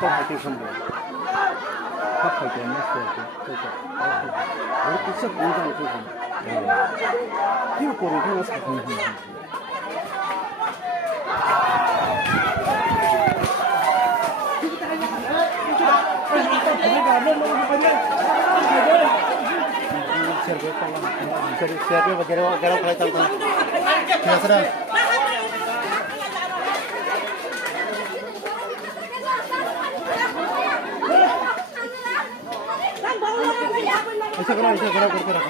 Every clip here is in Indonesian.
또 갈게 선배. 합할 때 했어요. 이렇게 썩 공장 조금. 피부골을 그냥 사고. Siapa bergerak kalau tahu kan? Biasa. Isa kena bergerak.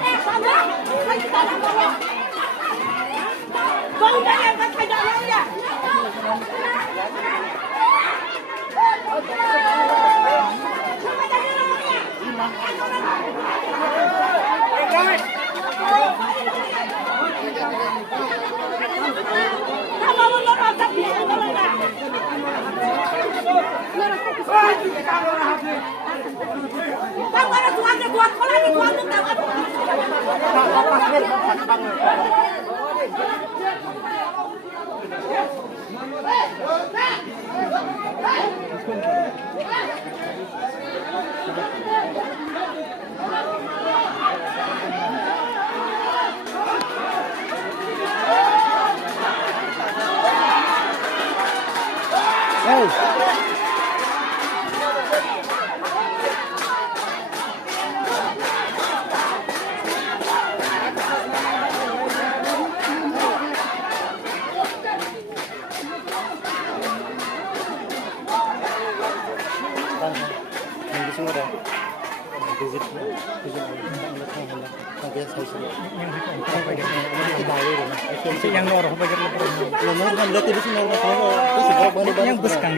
Yang bus kan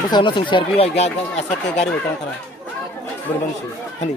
bus karena sing servi wa ga asar ke gari utang kana berbang sih hani